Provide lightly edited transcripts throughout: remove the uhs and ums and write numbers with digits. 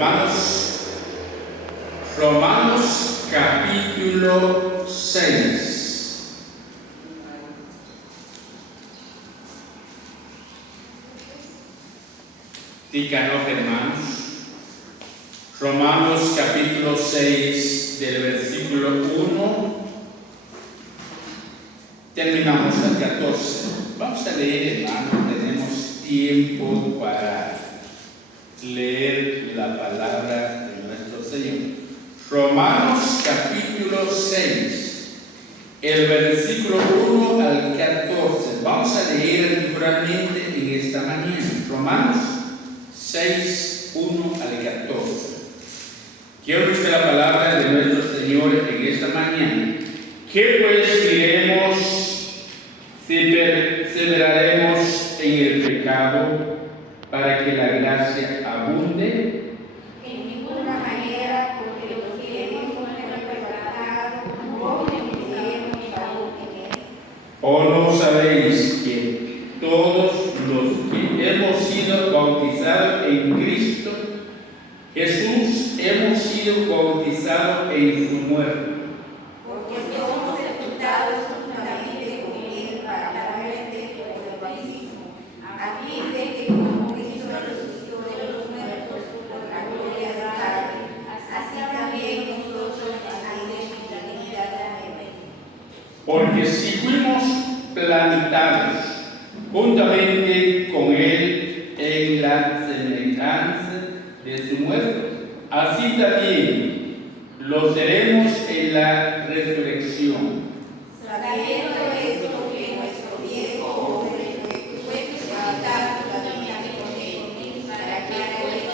Hermanos, Romanos capítulo 6. Díganos, hermanos. Romanos capítulo 6 del versículo 1. Terminamos al 14. Vamos a leer, hermanos. Tenemos tiempo para leer la palabra de nuestro Señor. Romanos capítulo 6, el versículo 1 al 14. Vamos a leer naturalmente en esta mañana. Romanos 6, 1 al 14. Quiero buscar la palabra de nuestro Señor en esta mañana. ¿Qué pues diremos si perseveraremos en el pecado para que la gracia abunde? En ninguna manera, porque los que hemos muerto al pecado no viviremos aún en él. ¿O no sabéis que todos los que hemos sido bautizados en Cristo Jesús hemos sido bautizados en su muerte? Porque somos sepultados juntamente con él para la muerte por el bautismo, a fin de que como Cristo resucitó de los muertos por la gloria del Padre, así también nosotros andemos en la vida de él. Porque si fuimos plantados juntamente con él en la semejanza de su muerte, así también lo seremos en la resurrección. Sabiendo esto, que nuestro viejo hombre fue crucificado juntamente con él, para que el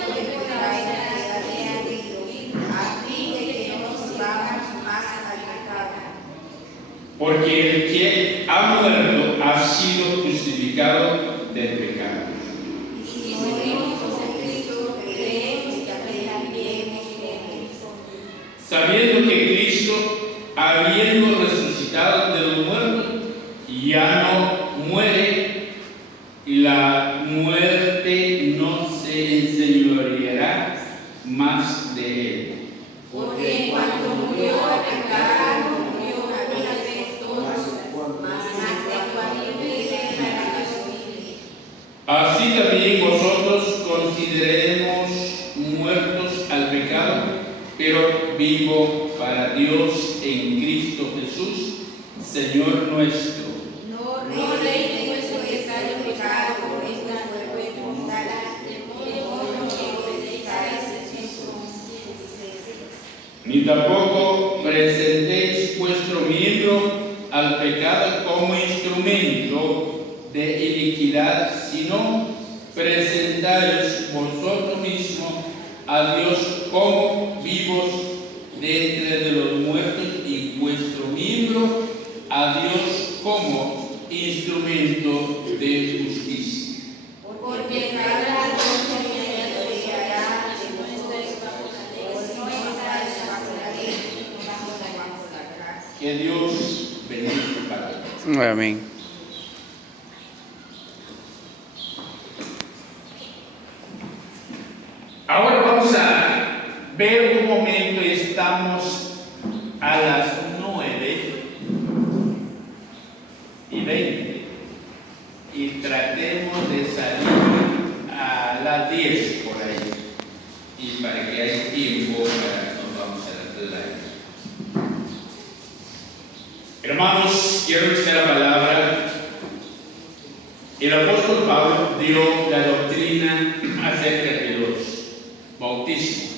cuerpo traiga la vida de Dios, a fin de que no sirvamos más al pecado. Porque el que ha muerto ha sido crucificado del pecado. Y si morimos con Cristo, creemos que también viviremos con él. Sabiendo que Cristo, habiendo resucitado de los muertos, ya no muere, la muerte no se enseñoreará más de él. Porque cuando murió al pecado, murió una vez todos, mas de cuando vive para Dios vive. Así también vosotros consideremos muertos al pecado, pero vivo para Dios en Cristo Jesús, Señor nuestro. No reine vuestro necesario pecado por esta fuerte voluntad, de modo que obedezcáis en su conciencia. Ni tampoco presentéis vuestro miembro al pecado como instrumento de iniquidad, sino presentáis vosotros mismos a Dios como vivos de entre de los muertos y vuestro miembro a Dios como instrumento de justicia. Porque cada cosa que se hará de vosotros, pues no estáis bajo la ley, sino bajo la gracia. Que Dios bendiga tu palabra. Amén. Ahora vamos a ver un momento, estamos a las 9:20 y tratemos de salir a las 10 por ahí, y para que haya tiempo para que nos vamos a las live. Hermanos, quiero decir la palabra. El apóstol Pablo dio la doctrina acerca de los bautismos.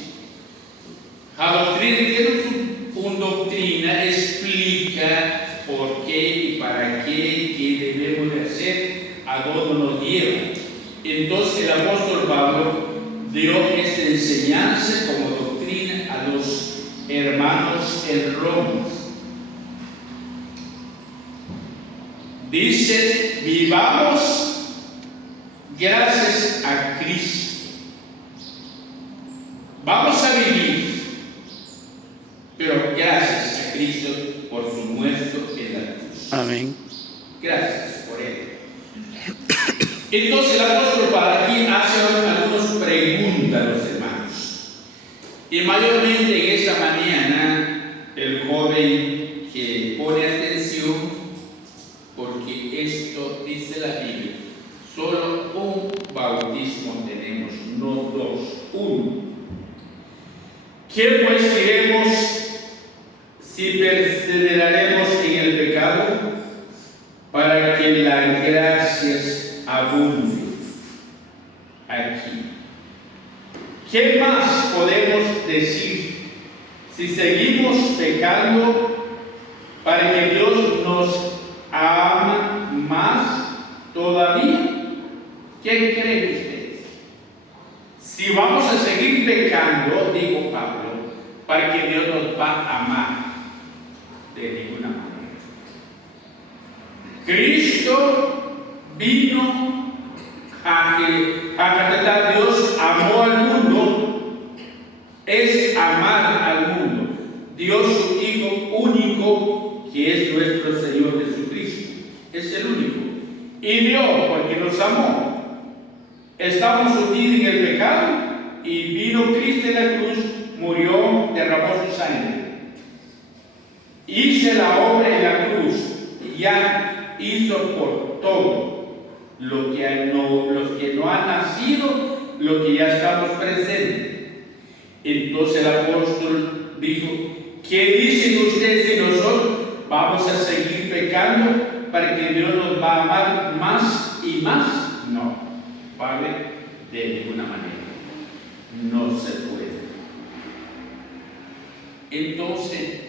La doctrina que una doctrina explica por qué y para qué debemos de hacer, a dónde nos lleva. Entonces el apóstol Pablo dio esta enseñanza como doctrina a los hermanos en Roma. Dice, vivamos gracias a Cristo. Vamos a vivir, pero gracias a Cristo por su muerte en la cruz. Amén. Gracias por él. Entonces el apóstol Pablo aquí hace algunas preguntas a los hermanos. Y mayormente en esta mañana, el joven que pone atención, porque esto dice la Biblia, solo un bautismo tenemos, no dos, uno. ¿Qué pues diremos si perseveraremos en el pecado para que las gracias abunden? Aquí. ¿Qué más podemos decir si seguimos pecando para que Dios nos ama más todavía? ¿Qué creen ustedes? Si vamos a seguir pecando, dijo Pablo, para que Dios nos va a amar, de ninguna manera. Cristo vino a que Dios amó al mundo, es amar al mundo. Dios su Hijo único, que es nuestro Señor Jesucristo, es el único. Y Dios, porque nos amó, estamos hundidos en el pecado y vino Cristo en la cruz, murió, derramó su sangre. Hice la obra en la cruz y ya hizo por todo. Los que no han nacido, lo que ya estamos presentes. Entonces el apóstol dijo, ¿qué dicen ustedes si nosotros vamos a seguir pecando para que Dios nos va a amar más y más? No, ¿vale? De ninguna manera. No se puede. Entonces,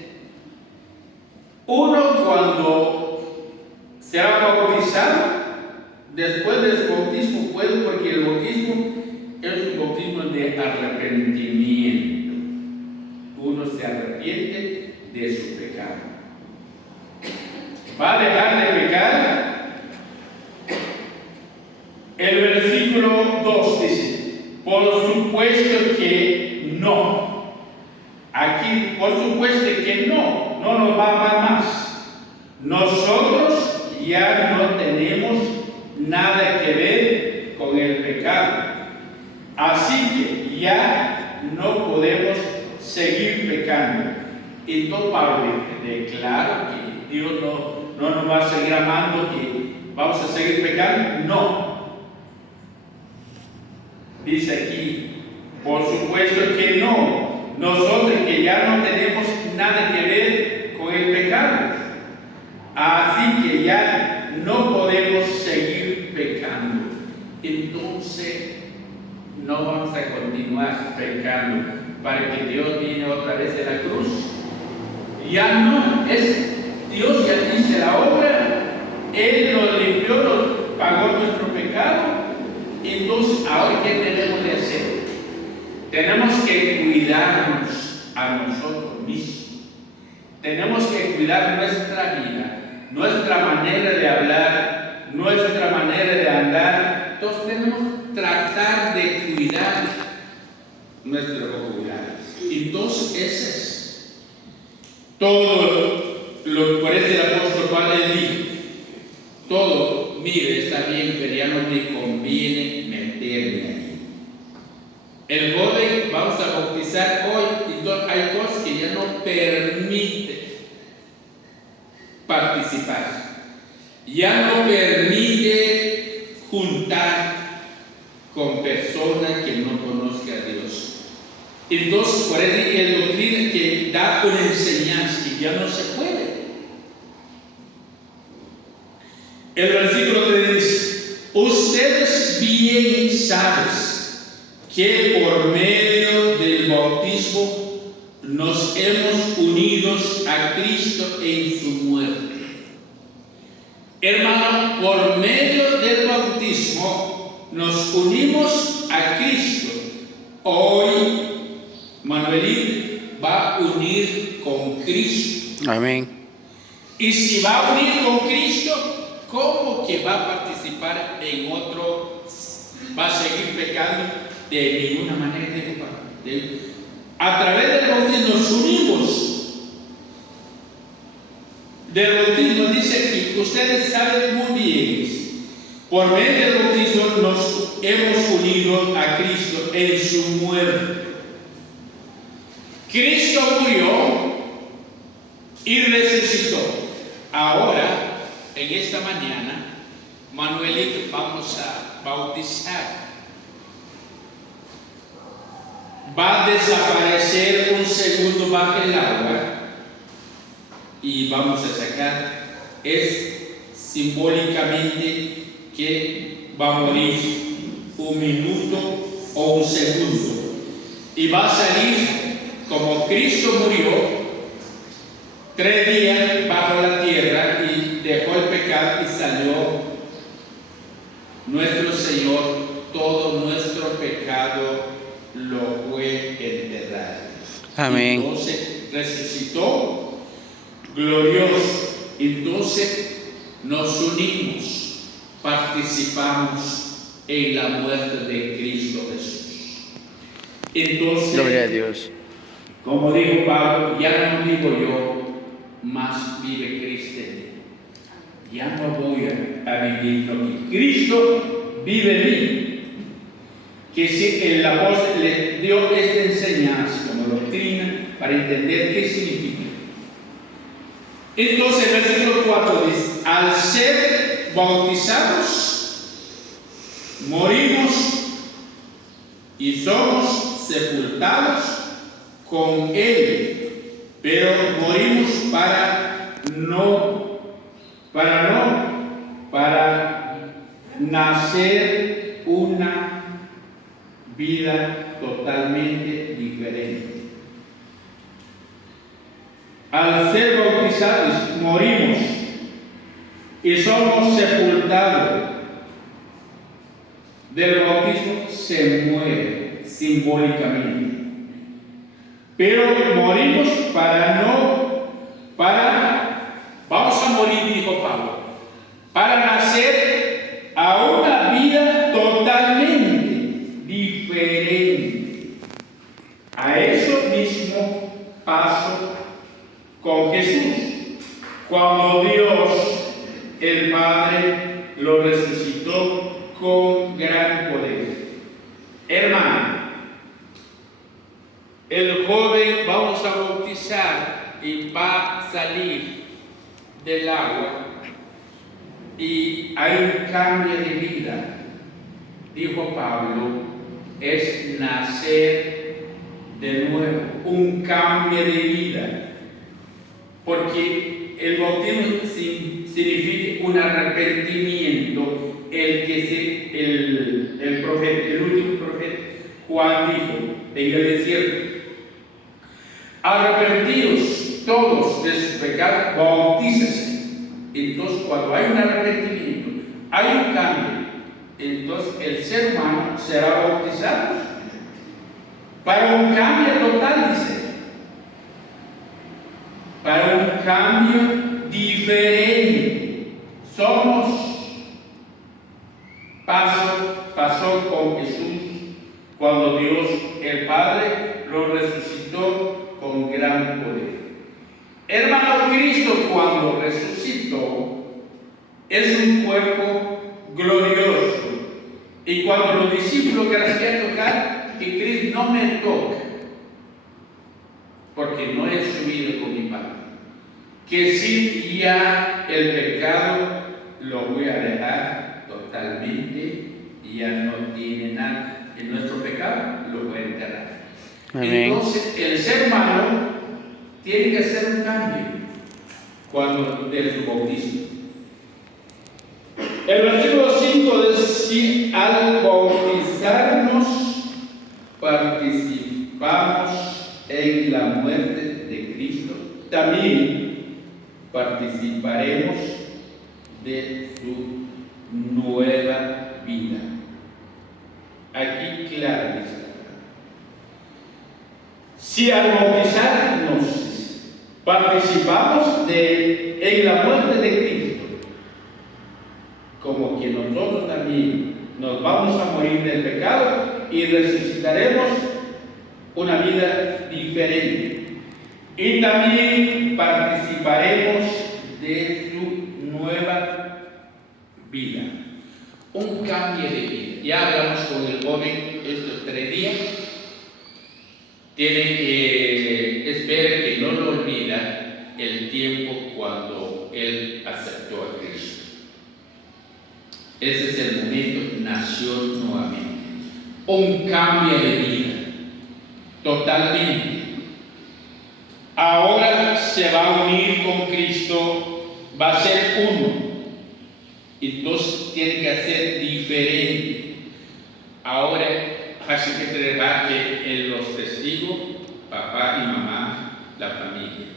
uno cuando se ha bautizado, después del bautismo puede, porque el bautismo es un bautismo de arrepentimiento. Uno se arrepiente de su pecado. ¿Va a dejar de pecar? El versículo 2 dice, por supuesto que no. Aquí, por supuesto que no nos va a amar más. Nosotros ya no tenemos nada que ver con el pecado. Así que ya no podemos seguir pecando. Entonces Pablo declara que Dios no nos va a seguir amando, que vamos a seguir pecando. No. Dice aquí, por supuesto que no. Nosotros que ya no tenemos nada que ver con el pecado. Así que ya no podemos seguir pecando. Entonces, no vamos a continuar pecando para que Dios viene otra vez de la cruz. Ya no, Dios ya hizo la obra, Él nos limpió, nos pagó nuestro pecado. Entonces, ahora ¿qué tenemos de hacer? Tenemos que cuidarnos a nosotros mismos. Tenemos que cuidar nuestra vida, nuestra manera de hablar, nuestra manera de andar. Entonces tenemos que tratar de cuidar nuestro vocabulario. Entonces ese es todo lo por eso el apóstol Pablo dijo, todo, mire, está bien, pero ya no me conviene meterme ahí. El joven, vamos a bautizar hoy, y hay cosas que ya no permite participar, ya no permite juntar con personas que no conozcan a Dios. Entonces, por eso el doctrina que da una enseñanza que ya no se puede. El versículo 3 dice, ustedes bien saben que por medio del bautismo nos hemos unidos a Cristo en su muerte. Hermano, por medio del bautismo nos unimos a Cristo. Hoy Manuelín va a unir con Cristo. Amén. Y si va a unir con Cristo, ¿cómo que va a participar en otro? ¿Va a seguir pecando? De ninguna manera. A través del bautismo nos unimos. Del bautismo dice que ustedes saben muy bien, por medio del bautismo nos hemos unido a Cristo en su muerte. Cristo murió y resucitó. Ahora, en esta mañana, Manuelito, vamos a bautizar. Va a desaparecer un segundo bajo el agua y vamos a sacar. Es simbólicamente que va a morir un minuto o un segundo y va a salir como Cristo murió 3 días bajo la tierra y dejó el pecado y salió nuestro Señor, todo nuestro pecado lo fue enterrado. Amén. Entonces resucitó glorioso. Entonces nos unimos, participamos en la muerte de Cristo Jesús. Entonces, Gloria a Dios. como dijo Pablo, ya no vivo yo, mas vive Cristo en mí. Ya no voy a vivir lo que Cristo vive en mí. Que si el apóstol le dio esta enseñanza como doctrina para entender qué significa. Entonces el versículo 4 dice: al ser bautizados, morimos y somos sepultados con Él, pero morimos para nacer una vida totalmente diferente. Al ser bautizados, morimos y somos sepultados. Del bautismo se muere simbólicamente. Pero morimos vamos a morir, dijo Pablo, para nacer a una vida totalmente diferente. A eso mismo pasó con Jesús, cuando Dios, el Padre, lo resucitó con gran poder. Hermano, el joven vamos a bautizar y va a salir del agua y hay un cambio de vida. Dijo Pablo, es nacer de nuevo, un cambio de vida. Porque el bautismo significa un arrepentimiento. El profeta, el último profeta, Juan dijo en el desierto: arrepentidos todos de sus pecados, bautícense. Entonces, cuando hay un arrepentimiento, hay un cambio. Entonces, el ser humano será bautizado para un cambio total, dice. Para un cambio diferente. Pasó con Jesús cuando Dios el Padre lo resucitó con gran poder. Hermano, Cristo cuando resucitó es un cuerpo glorioso. Y cuando los discípulos querían tocar, y Cristo no me toca, porque no he subido con mi Padre. Que si ya el pecado lo voy a dejar totalmente y ya no tiene nada. En nuestro pecado lo voy a enterrar. Amén. Entonces el ser humano tiene que hacer un cambio cuando de su bautismo. El versículo 5 dice: al bautizarnos participamos en la muerte de Cristo, también participaremos de su nueva vida. Aquí claro dice: si al bautizarnos participamos en la muerte de Cristo, como que nosotros también nos vamos a morir del pecado y resucitaremos una vida diferente. Y también participaremos de su nueva vida. Un cambio de vida. Ya hablamos con el joven estos 3 días. Tiene que no lo olvida el tiempo cuando él aceptó a Cristo. Ese es el momento, nació nuevamente. Un cambio de vida, totalmente. Ahora se va a unir con Cristo, va a ser uno. Entonces tiene que ser diferente. Ahora, así que tendrá que los testigos, papá y mamá, la familia.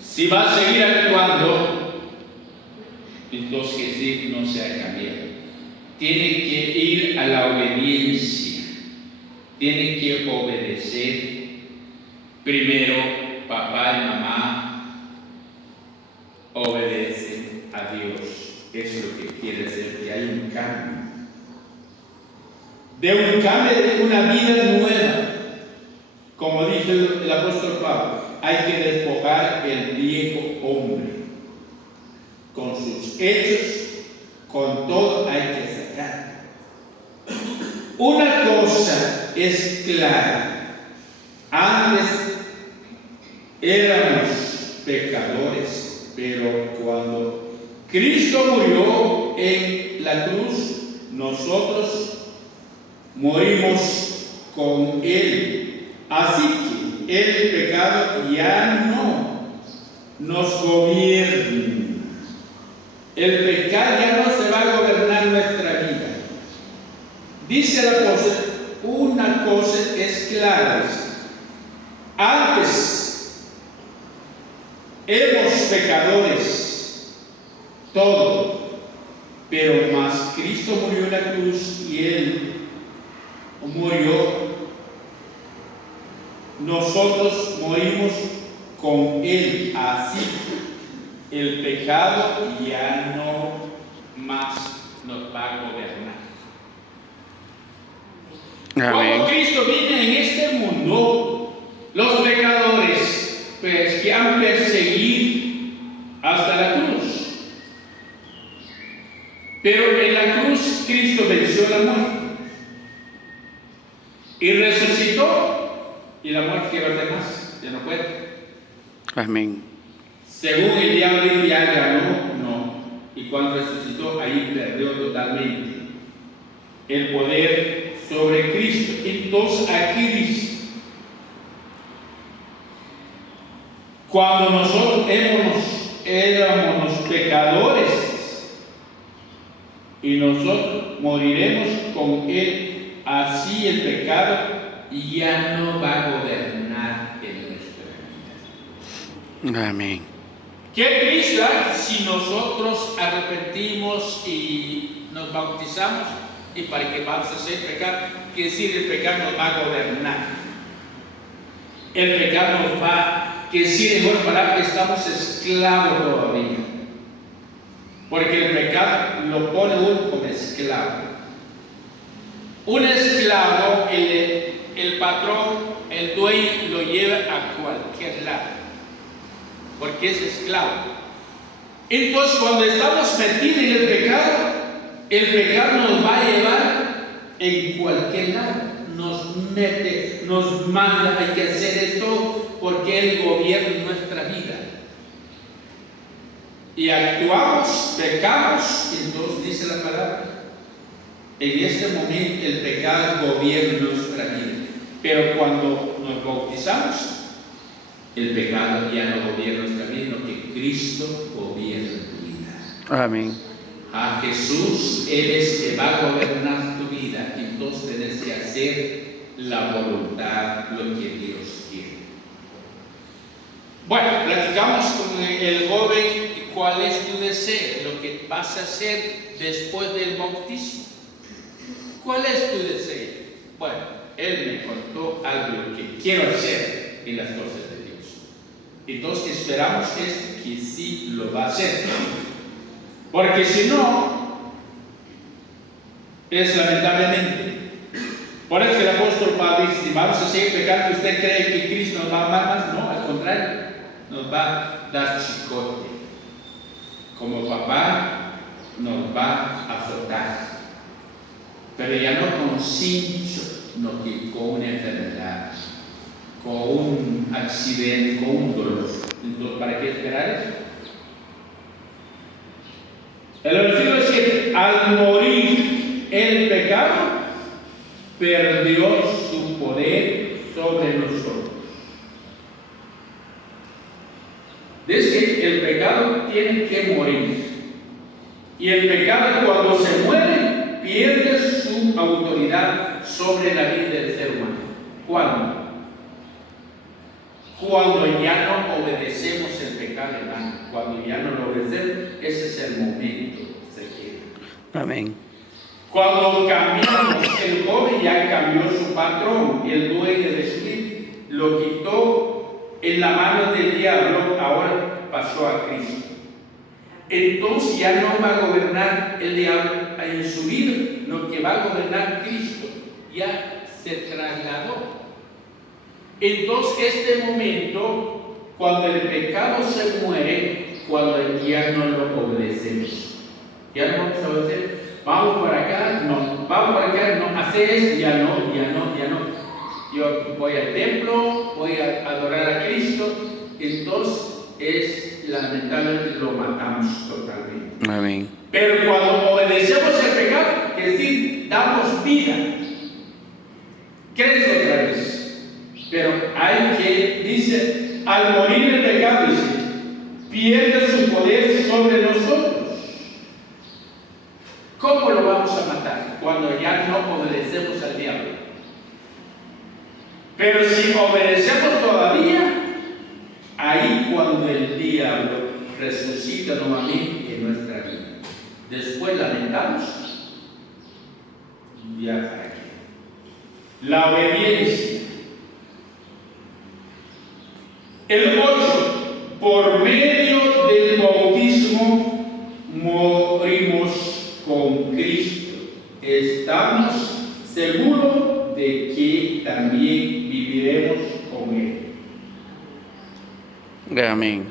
Si va a seguir actuando, entonces que sí, no se ha cambiado. Tiene que ir a la obediencia, tiene que obedecer. Primero, papá y mamá obedecen a Dios. Eso es lo que quiere decir, que hay un cambio. De un cambio de una vida nueva. Como dice el apóstol Pablo, hay que despojar el viejo hombre. Con sus hechos, con todo hay que sacar. Una cosa es clara. Antes éramos pecadores, pero cuando Cristo murió en la cruz, nosotros morimos con Él. Así que el pecado ya no nos gobierna. El pecado ya no se va a gobernar nuestra vida. Dice el apóstol, una cosa es clara. Antes éramos pecadores, todo, pero más Cristo murió en la cruz y Él murió. Nosotros morimos con Él, así el pecado ya no más nos va a gobernar. Amén. Cuando Cristo viene en este mundo, los pecadores pues, que han perseguido hasta la cruz. Pero en la cruz Cristo venció la muerte y resucitó, y la muerte que va de más, ya no puede. Amén. Según el diablo ya ganó, no. Y cuando resucitó, ahí perdió totalmente el poder sobre Cristo. Entonces aquí dice, cuando nosotros éramos los pecadores, y nosotros moriremos con Él, así el pecado ya no va a gobernar en nuestra vida. Amén. Qué triste si nosotros arrepentimos y nos bautizamos y para que vamos a hacer pecado, que decir el pecado nos va a gobernar. El pecado nos va, que decir en otra palabra, estamos esclavos todavía. Porque el pecado lo pone uno como esclavo. Un esclavo, el patrón, el dueño lo lleva a cualquier lado. Porque es esclavo. Entonces, cuando estamos metidos en el pecado nos va a llevar en cualquier lado. Nos mete, nos manda, hay que hacer esto porque Él gobierna nuestra vida. Y actuamos, pecamos, entonces dice la palabra, en este momento el pecado gobierna nuestra vida. Pero cuando nos bautizamos, el pecado ya no gobierna nuestra vida, sino que Cristo gobierna tu vida. Amén. A Jesús, Él es que va a gobernar tu vida. Entonces tienes que hacer la voluntad, lo que Dios quiere. Bueno, platicamos con el joven cuál es tu deseo, lo que vas a hacer después del bautismo. ¿Cuál es tu deseo? Bueno, él me contó algo que quiero hacer en las cosas de Dios. Entonces esperamos que sí lo va a hacer. Porque si no, es lamentablemente. Por eso el apóstol Pablo dice, si vamos a seguir pecando, ¿usted cree que Cristo nos va a amar más? No, al contrario, nos va a dar chicote. Como papá nos va a azotar. Pero ya no con cincho, no que con una enfermedad. con un accidente, con un dolor. Entonces, ¿para qué esperar? El versículo 7, al morir el pecado, perdió su poder sobre nosotros. Dice que el pecado tiene que morir. Y el pecado, cuando se muere, pierde su autoridad sobre la vida del ser humano. ¿Cuándo? Cuando ya no obedecemos el pecado, hermano. Cuando ya no lo obedecemos, ese es el momento, se quiere. Amén. Cuando cambiamos, el joven ya cambió su patrón, el dueño de su vida, lo quitó en la mano del diablo, ahora pasó a Cristo. Entonces ya no va a gobernar el diablo en su vida, lo que va a gobernar Cristo ya se trasladó. Entonces este momento, cuando el pecado se muere, cuando ya no lo obedecemos, ya no vamos a obedecer. Vamos para acá, no, vamos para acá, no, hacer esto, ya no. Yo voy al templo, voy a adorar a Cristo, entonces lamentablemente lo matamos totalmente. Amén. Pero cuando obedecemos el pecado, es decir, damos vida, crece otra vez. Pero hay que, dice, al morir el pecado, dice, pierde su poder sobre nosotros. ¿Cómo lo vamos a matar? Cuando ya no obedecemos al diablo. Pero si obedecemos todavía, ahí cuando el diablo resucita nuevamente en nuestra vida. Después lamentamos, ya para qué. La obediencia. El 8, por medio del bautismo morimos con Cristo. Estamos seguros de que también viviremos con Él. Amén.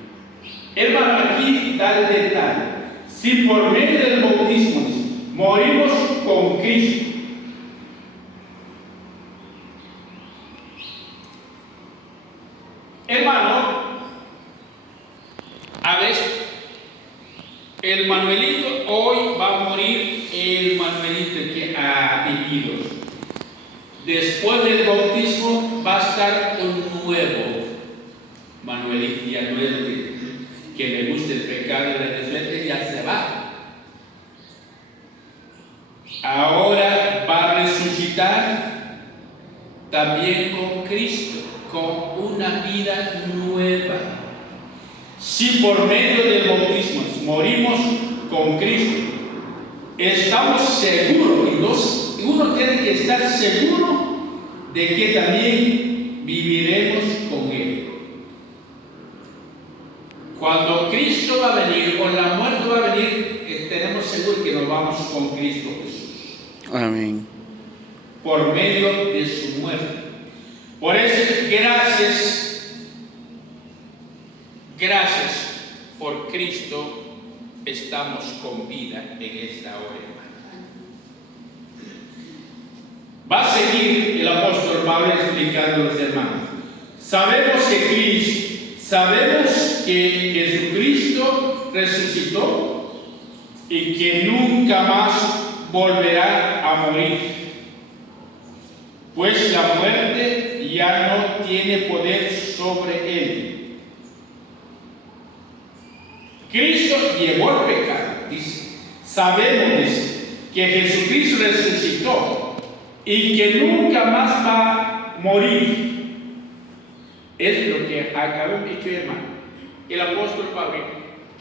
Hermano, aquí da el detalle. Si por medio del bautismo morimos con Cristo, hermano, a veces el Manuelito hoy va a morir, el Manuelito que ha vivido. Después del bautismo va a estar un nuevo Manuelito, ya no es que le guste el pecado y la desvente, ya se va. Ahora va a resucitar también con Cristo, con una vida nueva. Si por medio del bautismo morimos con Cristo, estamos seguros, entonces uno tiene que estar seguro de que también viviremos con Él. Cuando Cristo va a venir, o la muerte va a venir, tenemos seguro que nos vamos con Cristo Jesús. Amén. Por medio de su muerte. Por eso, gracias por Cristo, estamos con vida en esta hora, hermano. Va a seguir el apóstol Pablo explicando a los hermanos. Sabemos que Jesucristo resucitó y que nunca más volverá a morir, pues la muerte ya no tiene poder sobre él. Cristo llevó el pecado, dice. Sabemos que Jesucristo resucitó y que nunca más va a morir. Es lo que acabó de decir, hermano. El apóstol Pablo,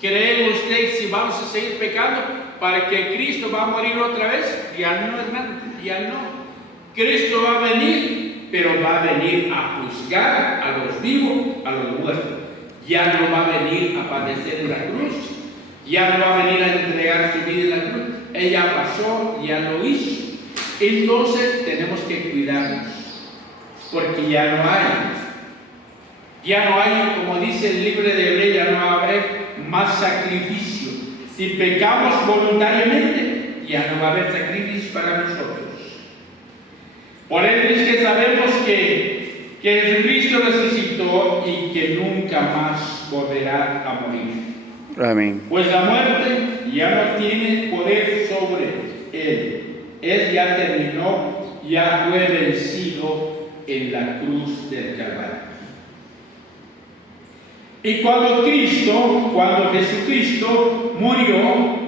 ¿cree usted si vamos a seguir pecando para que Cristo va a morir otra vez? Ya no, hermano, ya no. Cristo va a venir, pero va a venir a juzgar a los vivos, a los muertos. Ya no va a venir a padecer en la cruz, ya no va a venir a entregar su vida en la cruz. Él ya pasó, ya lo hizo. Entonces tenemos que cuidarnos, porque ya no hay, como dice el libro de Hebreos, ya no va a haber más sacrificio. Si pecamos voluntariamente, ya no va a haber sacrificio para nosotros. Por eso es que sabemos que que Jesucristo resucitó y que nunca más volverá a morir. Amén. Pues la muerte ya no tiene poder sobre él. Él ya terminó, ya fue vencido en la cruz del Calvario. Y cuando Jesucristo murió,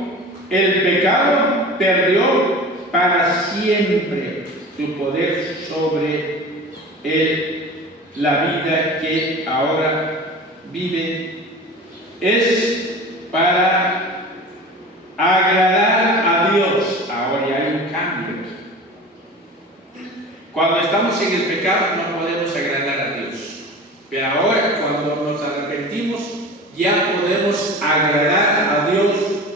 el pecado perdió para siempre su poder sobre él. La vida que ahora vive es para agradar a Dios. Ahora ya hay un cambio. Cuando estamos en el pecado no podemos agradar a Dios. Pero ahora cuando nos arrepentimos ya podemos agradar a Dios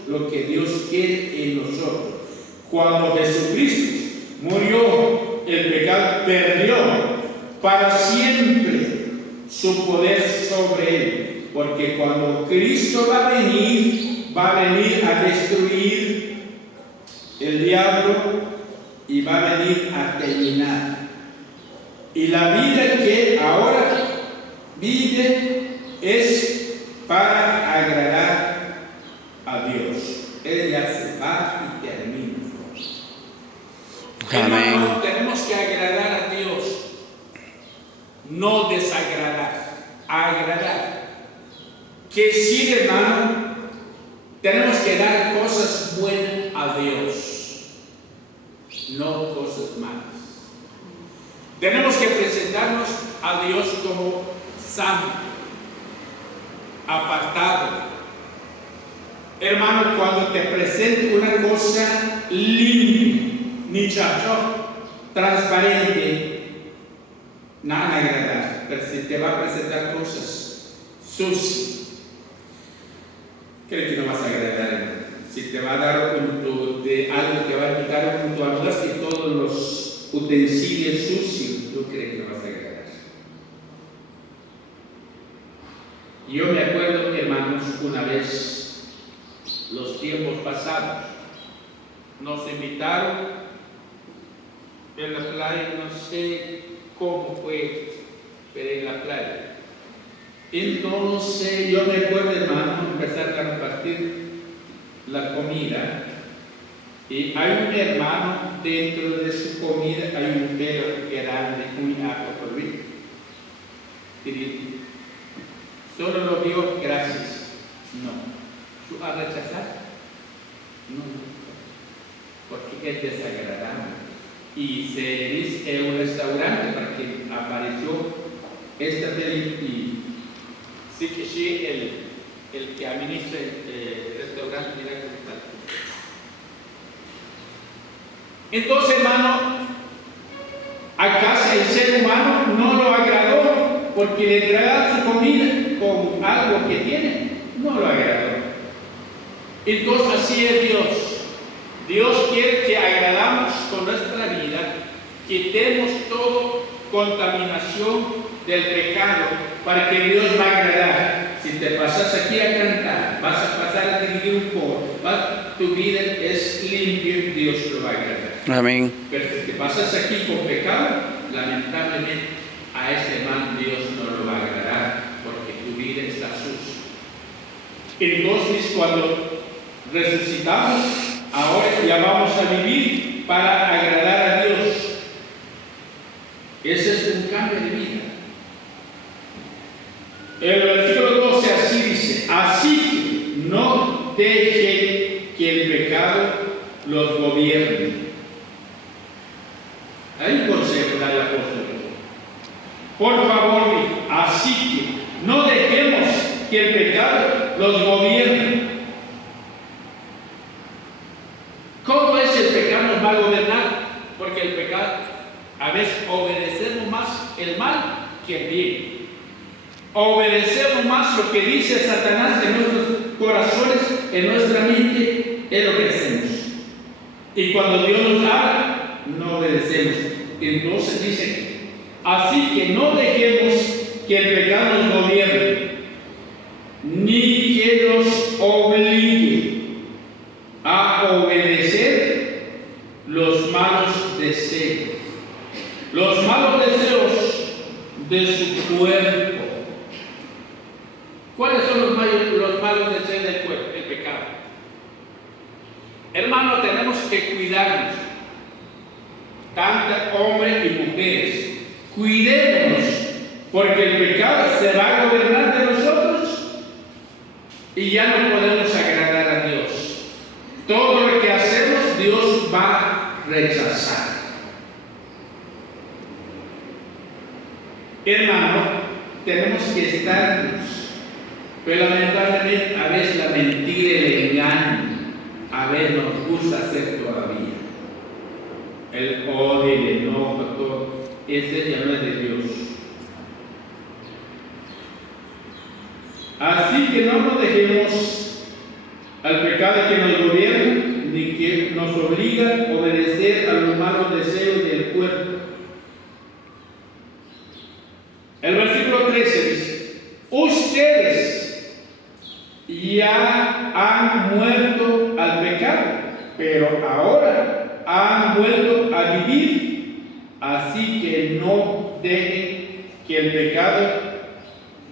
lo que Dios quiere en nosotros. Cuando Jesucristo murió, el pecado perdió para siempre su poder sobre él. Porque cuando Cristo va a venir a destruir el diablo y va a venir a terminar. Y la vida que ahora vive es para agradar a Dios. Él ya se va y termina. Amén. Hermano, tenemos que agradar a Dios, no desagradar, agradar. Que sí, hermano, tenemos que dar cosas buenas a Dios, no cosas malas. Tenemos que presentarnos a Dios como santo, apartado. Hermano, cuando te presente una cosa limpia, muchacho, transparente, nada agradar. Pero si te va a presentar cosas sucias, creo que no vas a agradar, hermano. Si te va a dar un punto de algo que va a quitar un punto a y todos los utensilios sucios, yo creo que no vas a agradar. Yo me acuerdo, hermanos, una vez, los tiempos pasados, nos invitaron en la playa, no sé cómo fue, pero en la playa. Entonces, yo me acuerdo, hermano, empezar a repartir la comida. Y hay un hermano dentro de su comida, hay un perro grande, muy alto por mí. Y solo lo vio, gracias. No. ¿Tú has rechazado? No. Porque es desagradable. Y se dice en un restaurante para que apareció esta peli y sí que sí, el que administra el restaurante, mira cómo está. Entonces, hermano, acaso el ser humano no lo agradó porque le traga su comida con algo que tiene, no lo agradó. Entonces, así es Dios. Dios quiere que agradamos con nuestra vida, quitemos toda contaminación del pecado para que Dios va a agradar. Si te pasas aquí a cantar, vas a pasar a dirigir un coro, tu vida es limpia, Dios lo va a agradar. Amén. Pero si te pasas aquí con pecado, lamentablemente a este hermano Dios no lo va a agradar porque tu vida está sucia. Entonces, cuando resucitamos, ahora ya vamos a vivir para agradar a Dios. Ese es un cambio de vida. El versículo 12 así dice: así que no dejen que el pecado los gobierne. Hay un consejo del apóstol. Por favor, así que no dejemos que el pecado los gobierne. ¿Cómo es el pecado nos va a gobernar? Porque el pecado, a veces obedecemos más el mal que el bien. Obedecemos más lo que dice Satanás en nuestros corazones, en nuestra mente, es lo que hacemos. Y cuando Dios nos habla, no obedecemos. Entonces dice, así que no dejemos que el pecado nos gobierne, ni que nos obligue a obedecer los malos deseos. Los malos deseos de su cuerpo. ¿Cuáles son los malos deseos del cuerpo? El pecado. Hermano, tenemos que cuidarnos, tanto hombres y mujeres. Cuidémonos, porque el pecado se va a gobernar de nosotros y ya no podemos agradar a Dios. Todo lo que hacemos, Dios va a rechazar. Hermano, tenemos que estarnos, pero lamentablemente a veces la mentira y el engaño, a veces nos gusta hacer todavía. El odio, el enojo, todo, ese ya no es de Dios. Así que no nos dejemos al pecado que nos gobierna, ni que nos obliga a obedecer a los malos deseos del cuerpo. El versículo 13 dice: ustedes ya han muerto al pecado, pero ahora han vuelto a vivir. Así que no dejen que el pecado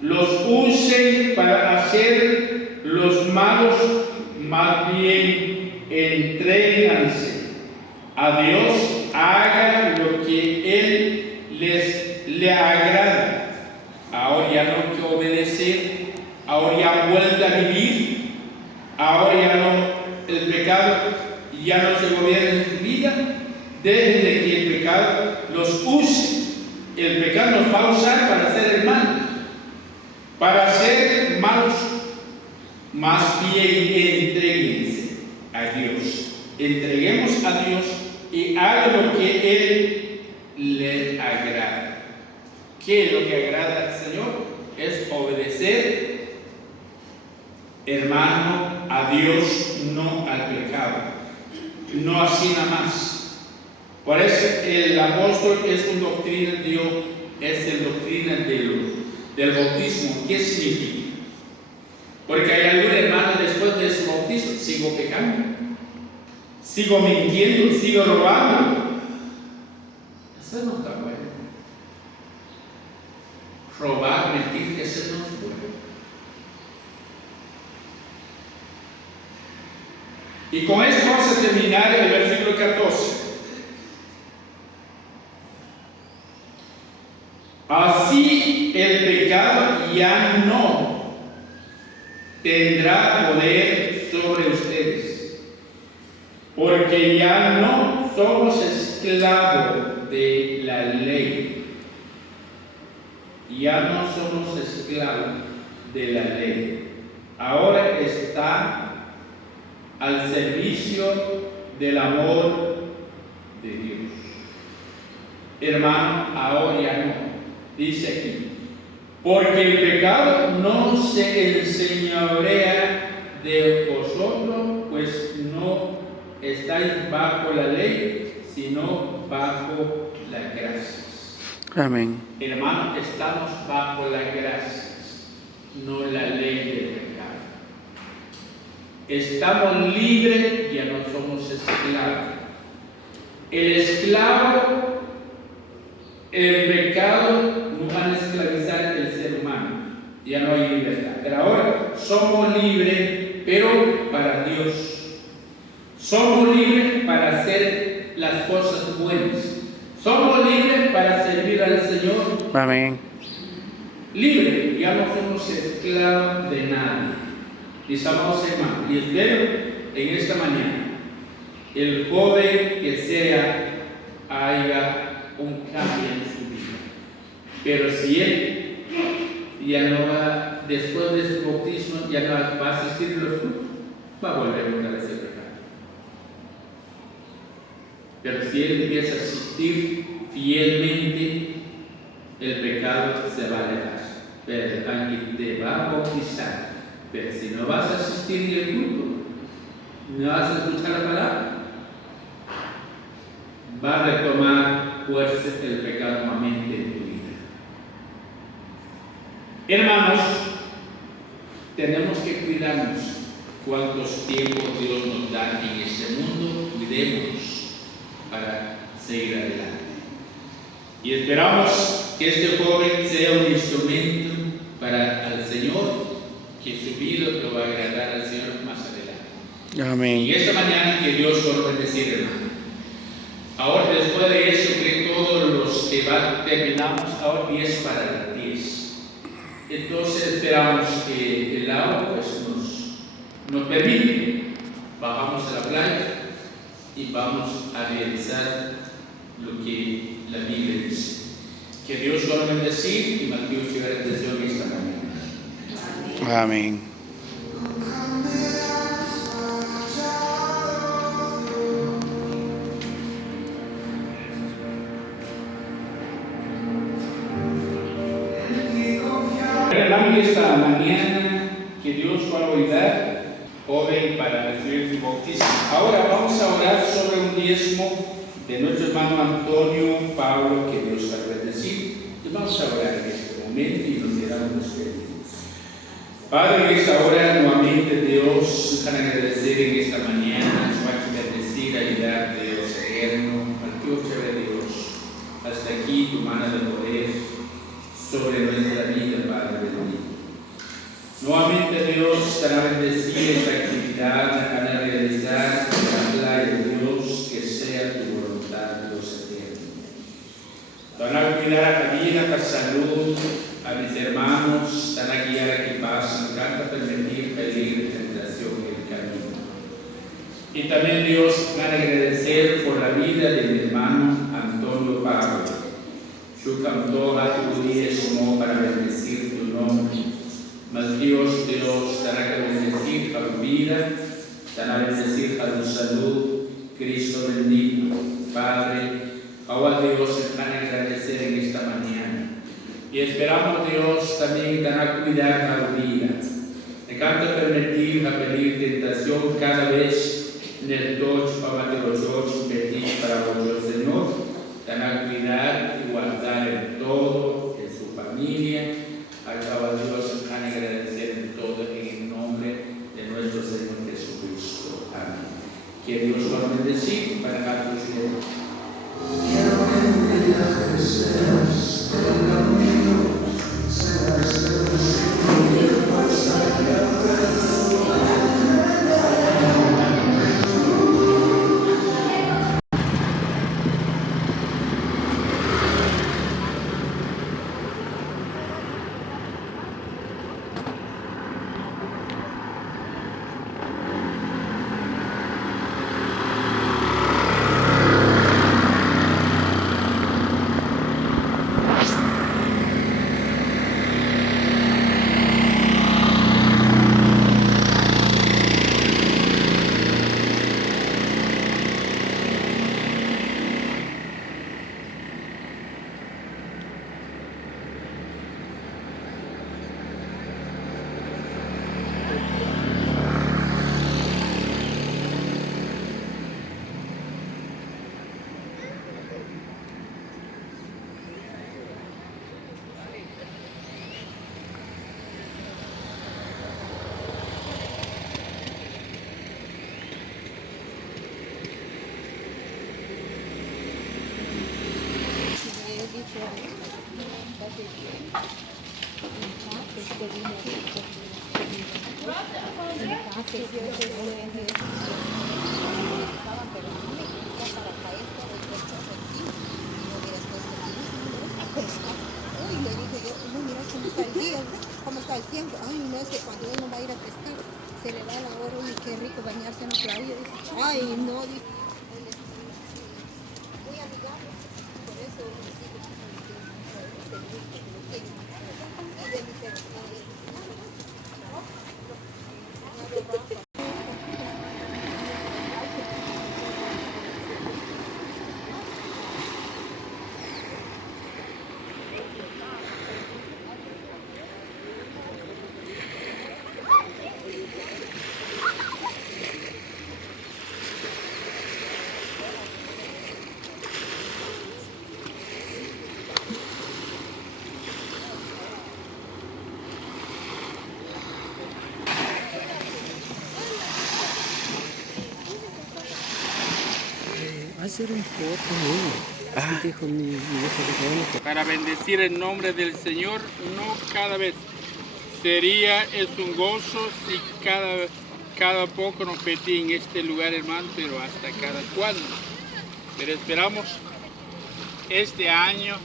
los use para hacer los malos, más bien entréguense a Dios, hagan lo que Él le agrada. Ahora ya no hay que obedecer, ahora ya han vuelto a vivir, ahora ya no, el pecado ya no se gobierna en su vida. Dejen de que el pecado los use. El pecado nos va a usar para hacer el mal, para hacer malos. Más bien entréguense a Dios. Entreguemos a Dios y hagan lo que Él le agrada. ¿Qué es lo que agrada al Señor? Es obedecer, hermano, a Dios, no al pecado. No así nada más. Por eso el apóstol es una doctrina de Dios, es la doctrina del bautismo. ¿Qué significa? Porque hay algún hermano después de su bautismo, sigo pecando, sigo mintiendo, sigo robando. Eso no está bueno. Robar, mentir, eso no es bueno. Y con esto vamos a terminar el versículo 14. Así el pecado ya no tendrá poder sobre ustedes, porque ya no somos esclavos de la ley. Ya no somos esclavos de la ley. Ahora está al servicio del amor de Dios. Hermano, ahora ya no. Dice aquí: porque el pecado no se enseñorea de vosotros, pues no estáis bajo la ley, sino bajo la gracia. Amén. Hermano, estamos bajo la gracia, no la ley del pecado. Estamos libres, ya no somos esclavos. El esclavo, el pecado nos van a esclavizar el ser humano, ya no hay libertad. Pero ahora somos libres, pero para Dios. Somos libres para hacer las cosas buenas. Somos libres para servir al Señor. Amén. Libres, ya no somos esclavos de nadie. Mis amados hermanos, y espero en esta mañana el joven que sea haya un cambio en su vida. Pero si él ya no va, después de su bautismo, ya no va a asistir a los cultos, va a volver otra vez al pecado. Pero si él empieza a asistir fielmente, el pecado se va a alejar. Pero alguien te va a bautizar. Pero si no vas a asistir ni al culto, no vas a escuchar la palabra, va a retomar fuerza el pecado nuevamente en tu vida. Hermanos, tenemos que cuidarnos. Cuántos tiempos Dios nos da en este mundo, cuidémonos para seguir adelante. Y esperamos que este joven sea un instrumento para el Señor, que su vida lo va a agradar al Señor más adelante. Y Amén. esta mañana que Dios lo va a bendecir, hermano. Ahora, después de eso, que todos los que terminamos, ahora 10 para las 10. Entonces esperamos que el agua pues, nos permite. Bajamos a la playa y vamos a realizar lo que la Biblia dice. Que Dios lo va a bendecir y Mateo se va a bendecir esta mañana. Amén. Hermano, esta mañana que Dios va a ayudar, joven, para recibir su bautismo. Ahora vamos a orar sobre un diezmo de nuestro hermano Antonio Pablo, que Dios va a bendecir. Y vamos a orar en este momento y nos quedamos felices. Padre, en esta hora nuevamente Dios, para agradecer en esta mañana, nos va a bendecir, ayudar, Dios eterno, al Dios de Dios. Hasta aquí tu mano de poder sobre nuestra vida, Padre bendito. Nuevamente Dios te va a bendecir esta actividad, para realizar la playa de Dios, que sea tu voluntad, Dios eterno. Te van a cuidar a la vida, a la salud, a mis hermanos, te van a guiar a que pasen, canta permitir peligro, tentación en el camino. Y también Dios van a agradecer por la vida de mi hermano Antonio Pablo. Yo cantó a tu diezmo para bendecir tu nombre. Mas Dios dará que bendecir a tu vida, dará que bendecir a tu salud, Cristo bendito. Padre, ahora Dios se van a agradecer en esta mañana. Y esperamos Dios también dará cuidar a tu vida. Te canto permitir a pedir tentación cada vez en el tocho para que los dos pedir para vosotros, Señor. Te van a cuidar y guardar en todo, en su familia. Acaba Dios, van a agradecer en todo en el nombre de nuestro Señor Jesucristo. Amén. Que Dios lo bendiga para dar tu cielo. ¿Cómo está el tiempo? Ay, no sé, cuando él no va a ir a pescar, se le va la hora, uy, qué rico bañarse en la playa. Ay, no, dice. Muy amigable, por eso Hacer un poco. Para bendecir el nombre del Señor, no cada vez. Es un gozo si cada poco nos pedí en este lugar, hermano, pero hasta cada cuándo. Pero esperamos este año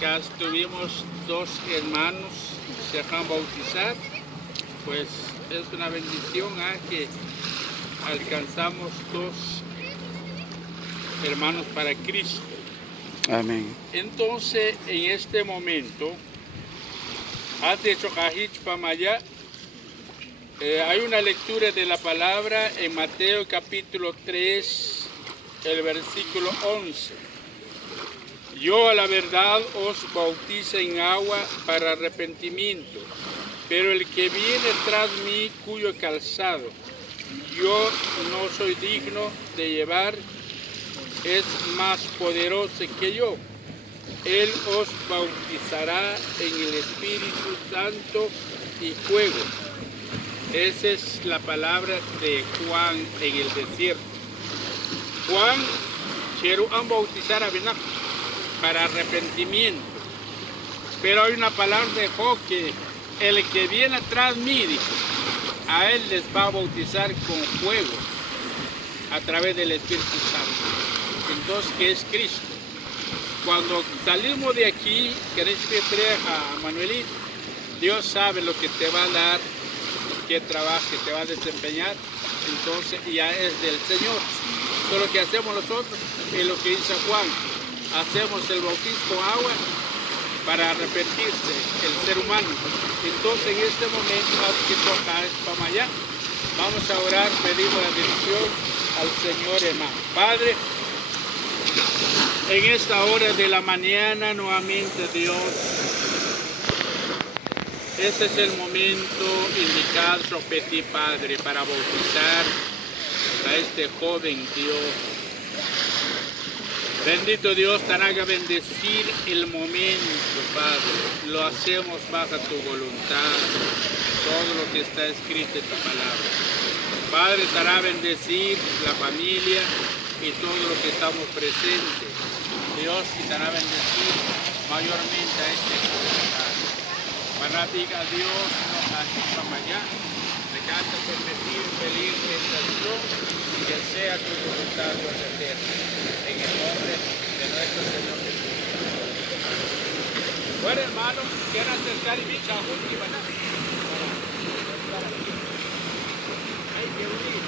que tuvimos 2 hermanos se dejan bautizar, pues es una bendición que alcanzamos 2 hermanos para Cristo. Amén. Entonces, en este momento, antes de Chocajich Pamaya, hay una lectura de la palabra en Mateo capítulo 3, el versículo 11. Yo a la verdad os bautizo en agua para arrepentimiento, pero el que viene tras mí, cuyo calzado yo no soy digno de llevar, es más poderoso que yo. Él os bautizará en el Espíritu Santo y fuego. Esa es la palabra de Juan en el desierto. Juan quiero bautizar a Bená para arrepentimiento. Pero hay una palabra de Job que el que viene atrás mí, dijo, a él les va a bautizar con fuego a través del Espíritu Santo. Entonces, ¿qué es Cristo? Cuando salimos de aquí, querés que a Manuelito, Dios sabe lo que te va a dar, qué trabajo que te va a desempeñar, entonces ya es del Señor. Todo lo que hacemos nosotros es lo que dice Juan, hacemos el bautismo con agua para arrepentirse el ser humano. Entonces en este momento, que toca para allá, vamos a orar, pedimos la bendición al Señor, hermano. Padre, en esta hora de la mañana, nuevamente, Dios, este es el momento indicado, Sopetí, Padre, para bautizar a este joven, Dios. Bendito Dios, te haga bendecir el momento, Padre. Lo hacemos bajo tu voluntad, todo lo que está escrito en tu palabra. Padre, te hará bendecir la familia y todo lo que estamos presentes. Dios te hará bendecir mayormente a este comunidad. Para diga a Dios, no así para allá, decante permitir feliz tentación y que sea tu voluntad Dios eterna. En el nombre de nuestro Señor Jesús. Bueno, hermano, quiero acercar y bicha y van a hay que unir.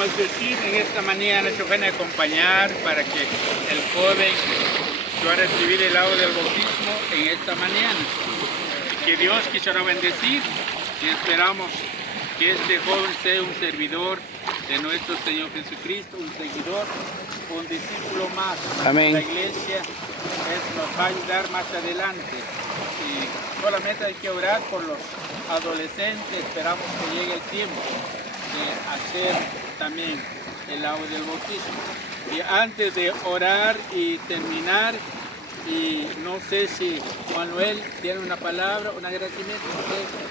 vamos a decir en esta mañana, se van a acompañar para que el joven va a recibir el agua del bautismo en esta mañana. Que Dios quisiera bendecir y esperamos que este joven sea un servidor de nuestro Señor Jesucristo, un seguidor, un discípulo más. Amén. La iglesia nos va a ayudar más adelante. Y solamente hay que orar por los adolescentes. Esperamos que llegue el tiempo de hacer también el agua del bautismo. Y antes de orar y terminar, y no sé si Manuel tiene una palabra, un agradecimiento. No sé.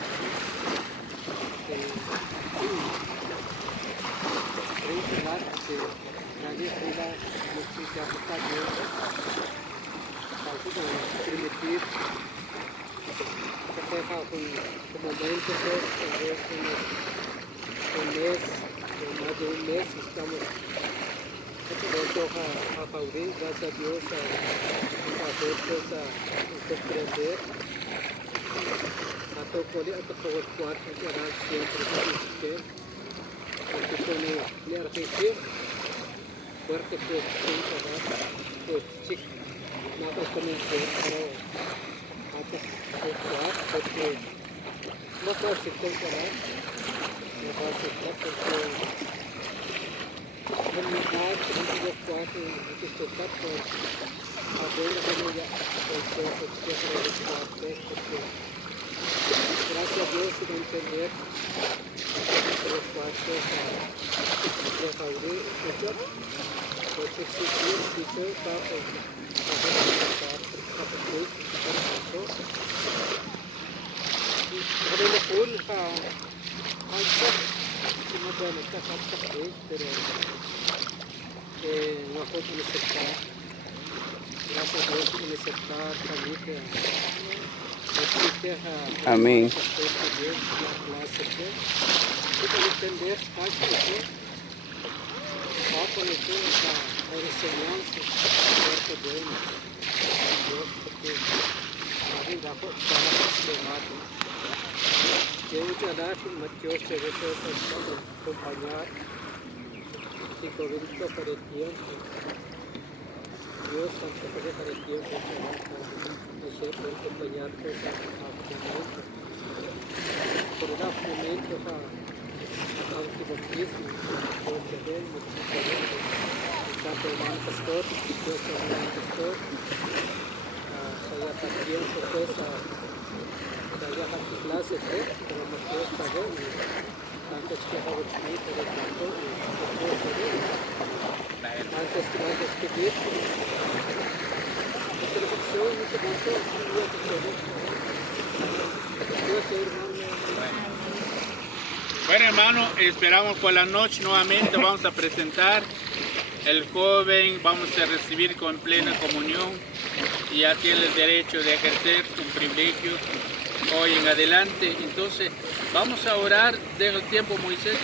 Más de un mes estamos a aplaudir, gracias a Dios, a nosotros a comprender, a tocar a cuarto que hará siempre que porque con el arreglo fuerte pues pues chic nada comenzó para aceptar porque no puedo aceptar no puedo aceptar porque en mi casa, en los cuartos, en este tapo, a ver cómo ya el los cuartos, porque gracias a Dios sin entender los cuartos a abrir, porque si Dios dice, está no pueden estar pero nosotros necesitamos, gracias a Dios necesitamos también que existe Amén. la clase que entender que para poner esa enseñanza fuerte de Dios, porque la vida para que muchas gracias, Dios te deseo acompañar y con esto para el tiempo. Dios santo para el tiempo que se puede acompañar con el momento. Por el momento a antibautismo, por el terreno, tanto hermano pastor, Dios hermano pastor, hasta tiempo pues ya hace clases, pero no puedo saber, antes que hago el sitio de tanto, antes que ver, la televisión, mucho Bueno, hermano, esperamos por la noche nuevamente, vamos a presentar el joven, vamos a recibir con plena comunión y ya tiene el derecho de ejercer un privilegio hoy en adelante. Entonces vamos a orar, deja el tiempo Moisés,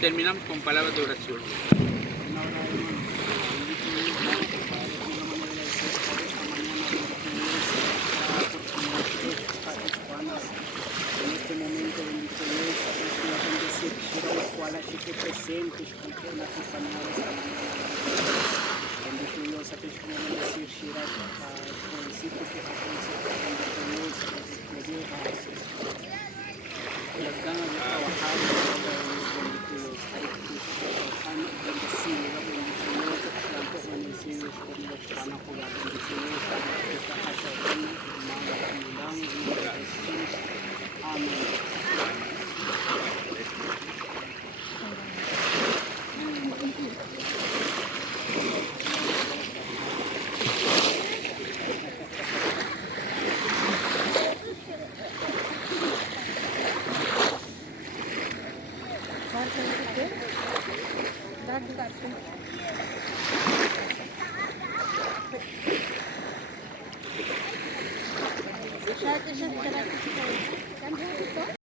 terminamos con palabras de oración. En este momento bendiciones, a bendecir los cuales aquí presentes con todas las compañeras. Bendito Dios, aquellos que van a bendecir Shira, jovencito que va a conocer las ganas de trabajar, bendito Dios, han bendecido, bendito Dios, tantos bendecidos como los que van a jugar, bendito Dios, esta casa buena, hermano, humildad, en nombre de Jesús. Amén. Gracias.